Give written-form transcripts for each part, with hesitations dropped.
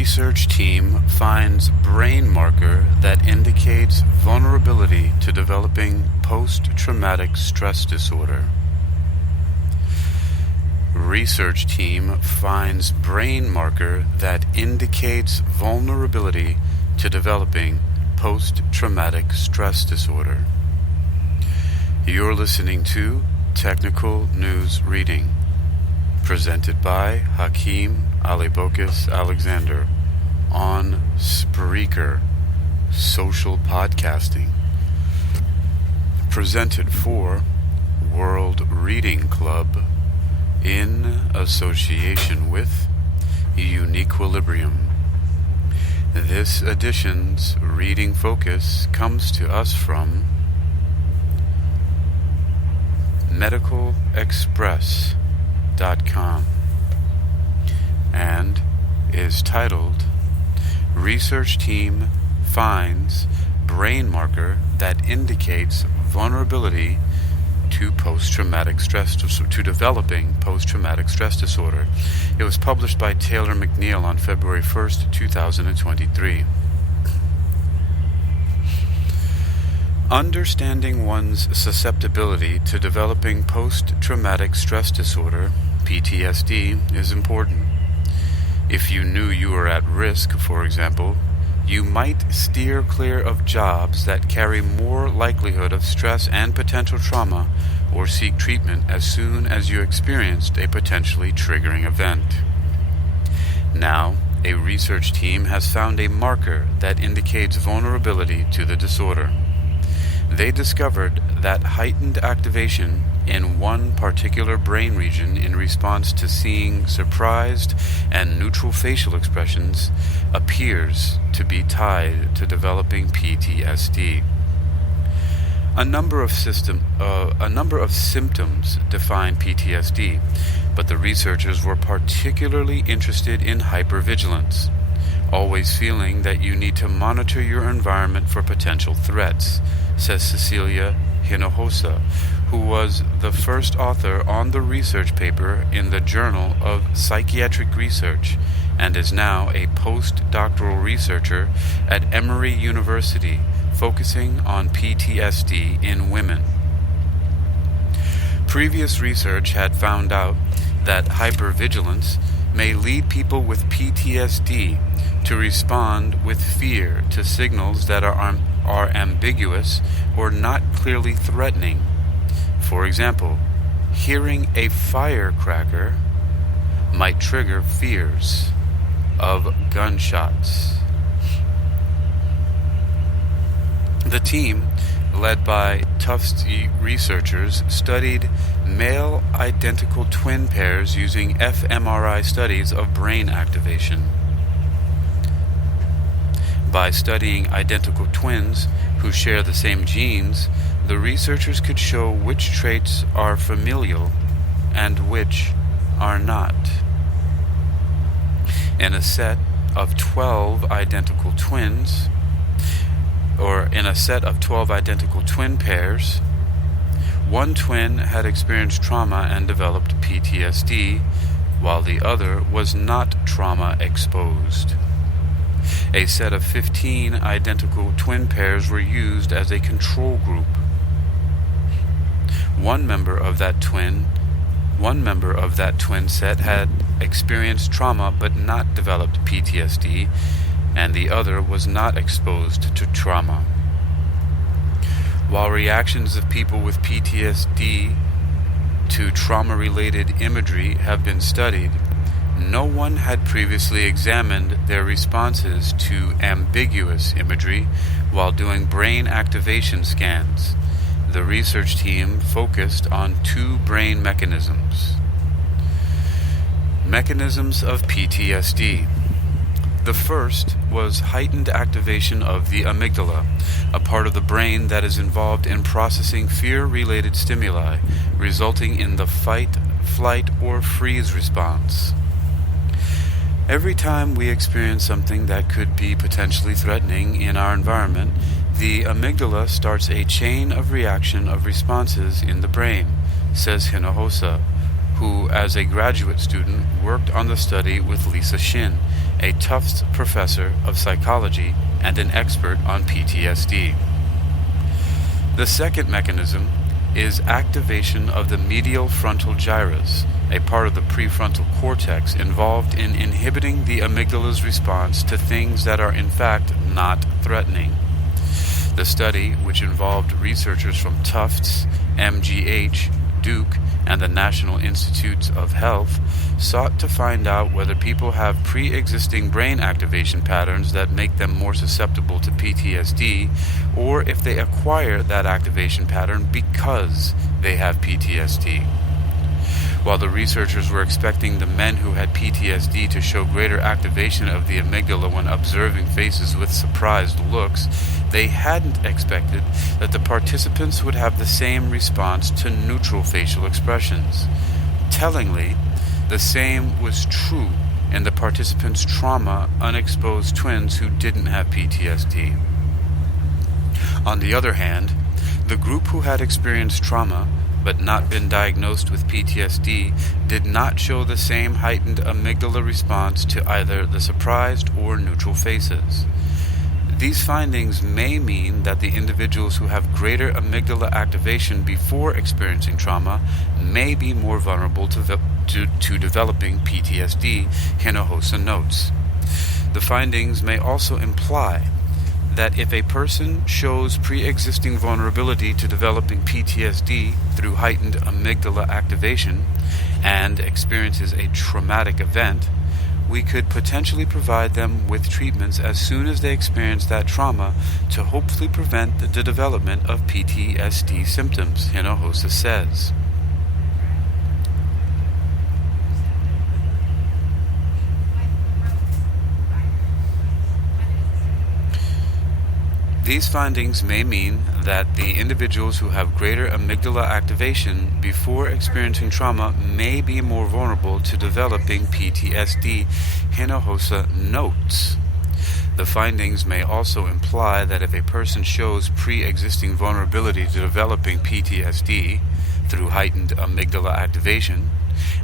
Research team finds brain marker that indicates vulnerability to developing post-traumatic stress disorder. Research team finds brain marker that indicates vulnerability to developing post-traumatic stress disorder. You're listening to Technical News Reading, presented by Hakeem Alibokis Alexander on Spreaker Social Podcasting, presented for World Reading Club in association with Uniquilibrium. This edition's reading focus comes to us from medicalexpress.com and is titled Research Team Finds Brain Marker That Indicates Vulnerability to developing post-traumatic stress disorder. It was published by Taylor McNeil on February 1st, 2023. Understanding one's susceptibility to developing post-traumatic stress disorder, PTSD, is important. If you knew you were at risk, for example, you might steer clear of jobs that carry more likelihood of stress and potential trauma, or seek treatment as soon as you experienced a potentially triggering event. Now, a research team has found a marker that indicates vulnerability to the disorder. They discovered that heightened activation in one particular brain region in response to seeing surprised and neutral facial expressions appears to be tied to developing PTSD. A number of symptoms define PTSD, but the researchers were particularly interested in hypervigilance, always feeling that you need to monitor your environment for potential threats, says Cecilia Hinojosa, who was the first author on the research paper in the Journal of Psychiatric Research and is now a postdoctoral researcher at Emory University, focusing on PTSD in women. Previous research had found out that hypervigilance may lead people with PTSD to respond with fear to signals that are ambiguous or not clearly threatening. For example, hearing a firecracker might trigger fears of gunshots. The team, led by Tufts researchers, studied male identical twin pairs using fMRI studies of brain activation. By studying identical twins who share the same genes, the researchers could show which traits are familial and which are not. In a set of 12 identical twin pairs, one twin had experienced trauma and developed PTSD, while the other was not trauma exposed. A set of 15 identical twin pairs were used as a control group. One member of that twin set had experienced trauma but not developed PTSD, and the other was not exposed to trauma. While reactions of people with PTSD to trauma-related imagery have been studied, no one had previously examined their responses to ambiguous imagery while doing brain activation scans. The research team focused on two brain mechanisms. Mechanisms of PTSD. The first was heightened activation of the amygdala, a part of the brain that is involved in processing fear-related stimuli, resulting in the fight, flight, or freeze response. Every time we experience something that could be potentially threatening in our environment, the amygdala starts a chain of reaction of responses in the brain, says Hinojosa, who, as a graduate student, worked on the study with Lisa Shin, a Tufts professor of psychology and an expert on PTSD. The second mechanism is activation of the medial frontal gyrus, a part of the prefrontal cortex involved in inhibiting the amygdala's response to things that are in fact not threatening. The study, which involved researchers from Tufts, MGH, Duke, and the National Institutes of Health, sought to find out whether people have pre-existing brain activation patterns that make them more susceptible to PTSD, or if they acquire that activation pattern because they have PTSD. While the researchers were expecting the men who had PTSD to show greater activation of the amygdala when observing faces with surprised looks, they hadn't expected that the participants would have the same response to neutral facial expressions. Tellingly, the same was true in the participants' trauma unexposed twins who didn't have PTSD. On the other hand, the group who had experienced trauma but not been diagnosed with PTSD did not show the same heightened amygdala response to either the surprised or neutral faces. These findings may mean that the individuals who have greater amygdala activation before experiencing trauma may be more vulnerable to developing PTSD, Hinojosa notes. The findings may also imply that if a person shows pre-existing vulnerability to developing PTSD through heightened amygdala activation and experiences a traumatic event, we could potentially provide them with treatments as soon as they experience that trauma to hopefully prevent the development of PTSD symptoms, Hinojosa says. These findings may mean that the individuals who have greater amygdala activation before experiencing trauma may be more vulnerable to developing PTSD, Hinojosa notes. The findings may also imply that if a person shows pre-existing vulnerability to developing PTSD through heightened amygdala activation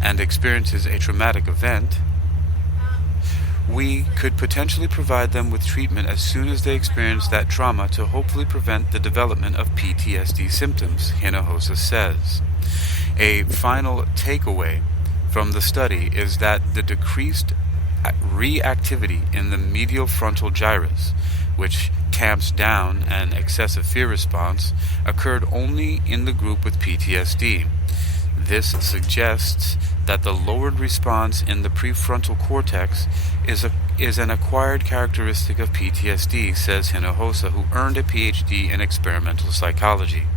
and experiences a traumatic event, we could potentially provide them with treatment as soon as they experience that trauma to hopefully prevent the development of PTSD symptoms, Hinojosa says. A final takeaway from the study is that the decreased reactivity in the medial frontal gyrus, which tamps down an excessive fear response, occurred only in the group with PTSD. This suggests that the lowered response in the prefrontal cortex is an acquired characteristic of PTSD, says Hinojosa, who earned a PhD in experimental psychology.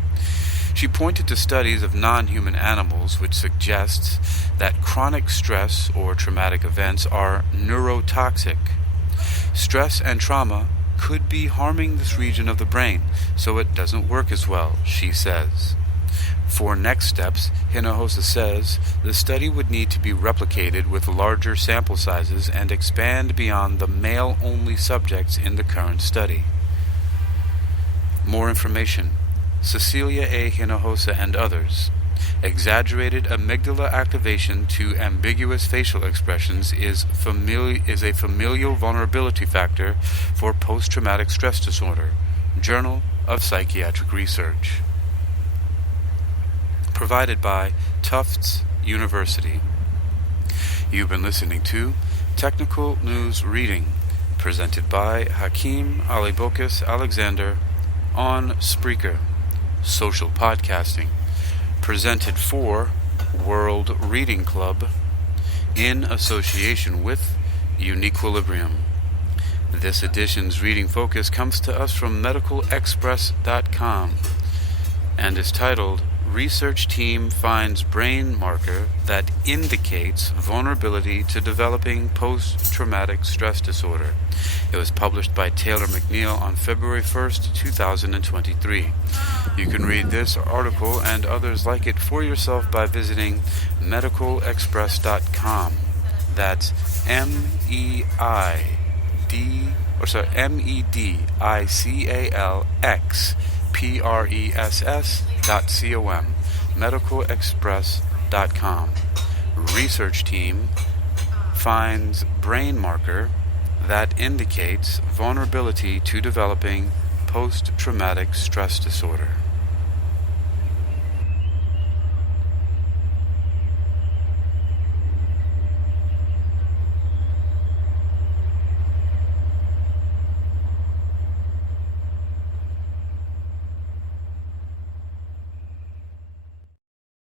She pointed to studies of non-human animals which suggests that chronic stress or traumatic events are neurotoxic. Stress and trauma could be harming this region of the brain, so it doesn't work as well, she says. For next steps, Hinojosa says the study would need to be replicated with larger sample sizes and expand beyond the male-only subjects in the current study. More information. Cecilia A. Hinojosa and others. Exaggerated amygdala activation to ambiguous facial expressions is a familial vulnerability factor for post-traumatic stress disorder. Journal of Psychiatric Research. Provided by Tufts University. You've been listening to Technical News Reading, presented by Hakeem Alibokis Alexander on Spreaker. Social podcasting, presented for World Reading Club in association with Uniquilibrium. This edition's reading focus comes to us from medicalexpress.com and is titled Research Team Finds Brain Marker That Indicates Vulnerability to Developing Post-Traumatic Stress Disorder. It was published by Taylor McNeil on February 1st, 2023. You can read this article and others like it for yourself by visiting medicalexpress.com. That's medicalexpress.com. medicalexpress.com. Research team finds brain marker that indicates vulnerability to developing post-traumatic stress disorder.